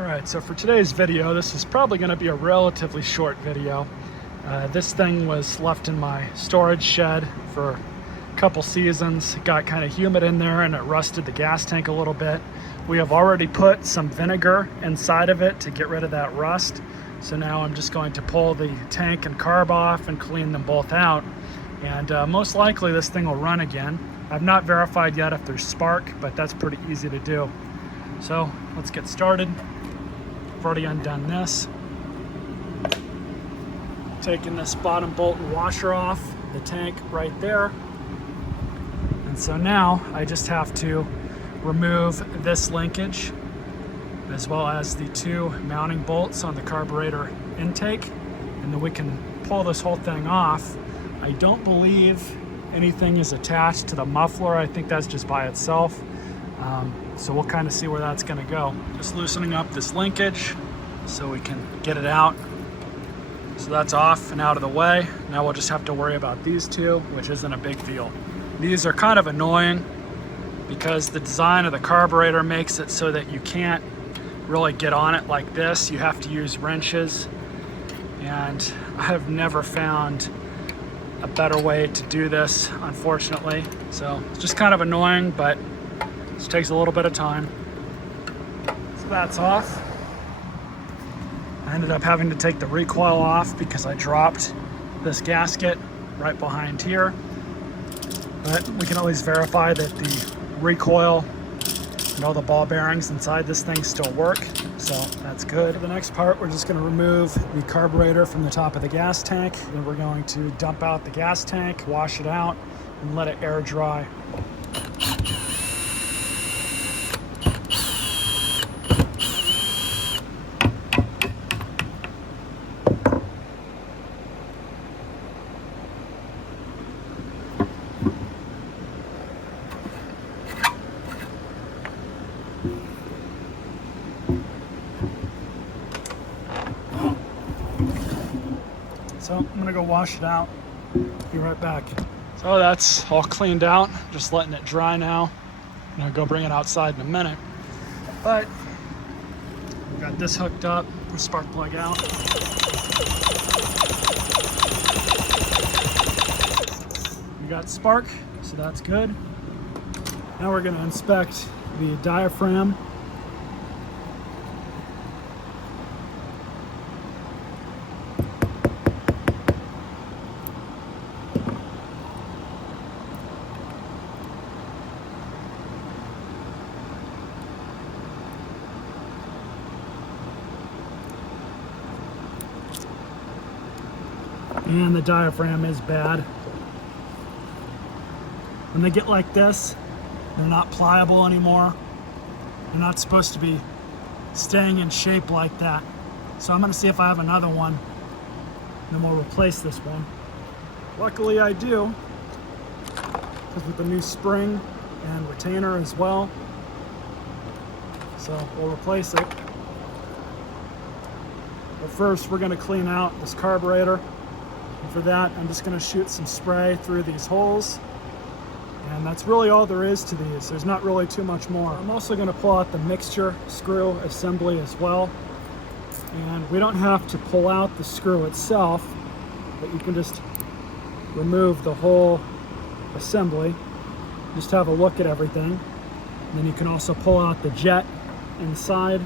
Alright, so for today's video, this is probably going to be a relatively short video. This thing was left in my storage shed for a couple seasons. It got kind of humid in there and it rusted the gas tank a little bit. We have already put some vinegar inside of it to get rid of that rust. So now I'm just going to pull the tank and carb off and clean them both out. And most likely this thing will run again. I've not verified yet if there's spark, but that's pretty easy to do. So let's get started. I've already undone this. Taking this bottom bolt and washer off the tank right there. And so now I just have to remove this linkage as well as the two mounting bolts on the carburetor intake, and then we can pull this whole thing off. I don't believe anything is attached to the muffler. I think that's just by itself. So we'll kind of see where that's going to go. Just loosening up this linkage so we can get it out. So that's off and out of the way. Now we'll just have to worry about these two, which isn't a big deal. These are kind of annoying because the design of the carburetor makes it so that you can't really get on it like this. You have to use wrenches, and I have never found a better way to do this, unfortunately. So it's just kind of annoying, but this takes a little bit of time. So that's off. I ended up having to take the recoil off because I dropped this gasket right behind here. But we can at least verify that the recoil and all the ball bearings inside this thing still work. So that's good. For the next part, we're just going to remove the carburetor from the top of the gas tank. Then we're going to dump out the gas tank, wash it out, and let it air dry. So I'm gonna go wash it out, be right back. So that's all cleaned out, just letting it dry now. I'm gonna go bring it outside in a minute. But we've got this hooked up, the spark plug out. We got spark, so that's good. Now we're gonna inspect the diaphragm. And the diaphragm is bad. When they get like this, they're not pliable anymore. They're not supposed to be staying in shape like that. So I'm gonna see if I have another one, then we'll replace this one. Luckily I do, because with the new spring and retainer as well. So we'll replace it. But first we're gonna clean out this carburetor. And for that, I'm just going to shoot some spray through these holes. And that's really all there is to these. There's not really too much more. I'm also going to pull out the mixture screw assembly as well. And we don't have to pull out the screw itself, but you can just remove the whole assembly. Just have a look at everything. And then you can also pull out the jet inside.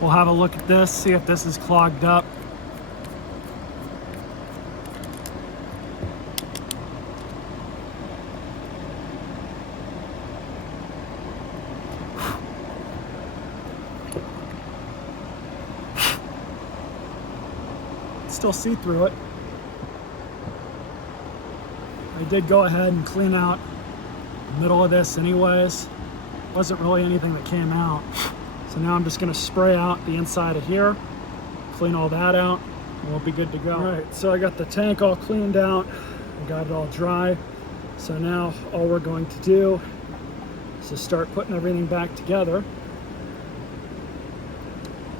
We'll have a look at this, see if this is clogged up. Still see through it. I did go ahead and clean out the middle of this anyways. Wasn't really anything that came out. So now I'm just going to spray out the inside of here, clean all that out, and we'll be good to go. All right, so I got the tank all cleaned out, I got it all dry. So now all we're going to do is to start putting everything back together.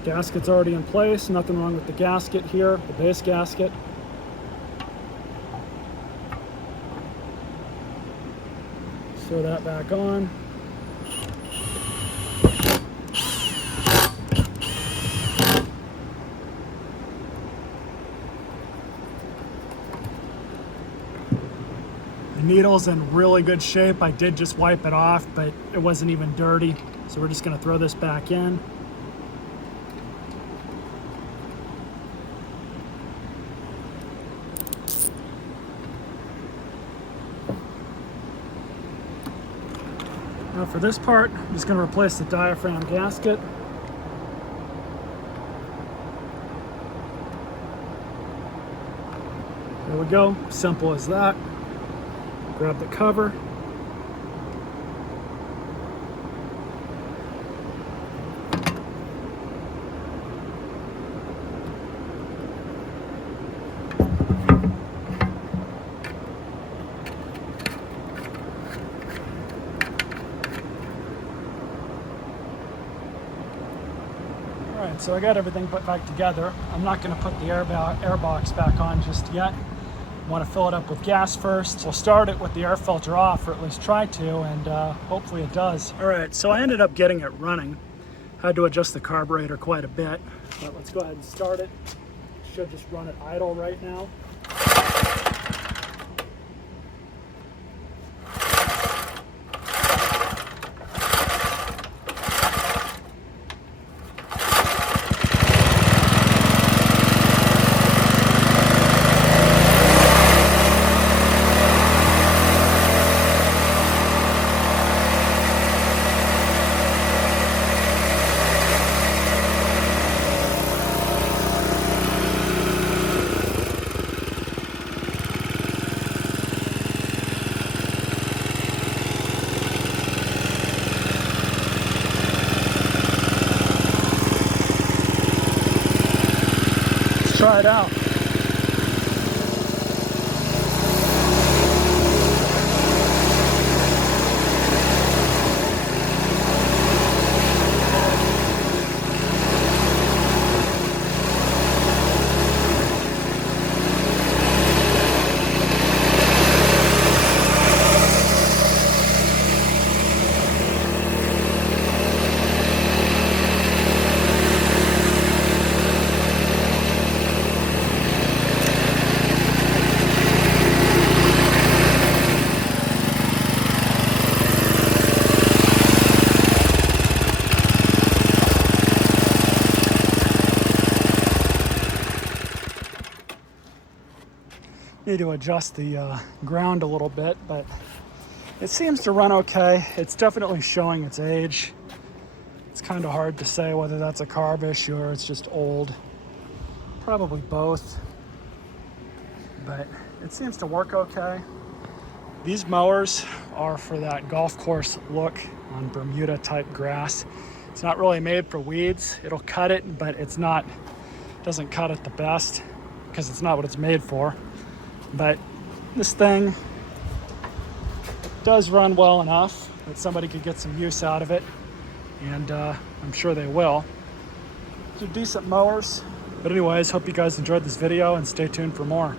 Gasket's already in place, nothing wrong with the gasket here, the base gasket. throw that back on. The needle's in really good shape. I did just wipe it off, but it wasn't even dirty. So we're just gonna throw this back in. Now for this part, I'm just going to replace the diaphragm gasket. There we go, simple as that. Grab the cover. Alright, so I got everything put back together. I'm not going to put the air box back on just yet. I want to fill it up with gas first. We'll start it with the air filter off, or at least try to, and hopefully it does. Alright, so I ended up getting it running. Had to adjust the carburetor quite a bit, but let's go ahead and start it. Should just run it idle right now. Try it out. Need to adjust the ground a little bit, but it seems to run okay. It's definitely showing its age. It's kind of hard to say whether that's a carb issue or it's just old. Probably both, but it seems to work okay. These mowers are for that golf course look on Bermuda type grass. It's not really made for weeds. It'll cut it, but doesn't cut it the best because it's not what it's made for. But this thing does run well enough that somebody could get some use out of it, and I'm sure they will. They're decent mowers. But anyways, hope you guys enjoyed this video and stay tuned for more.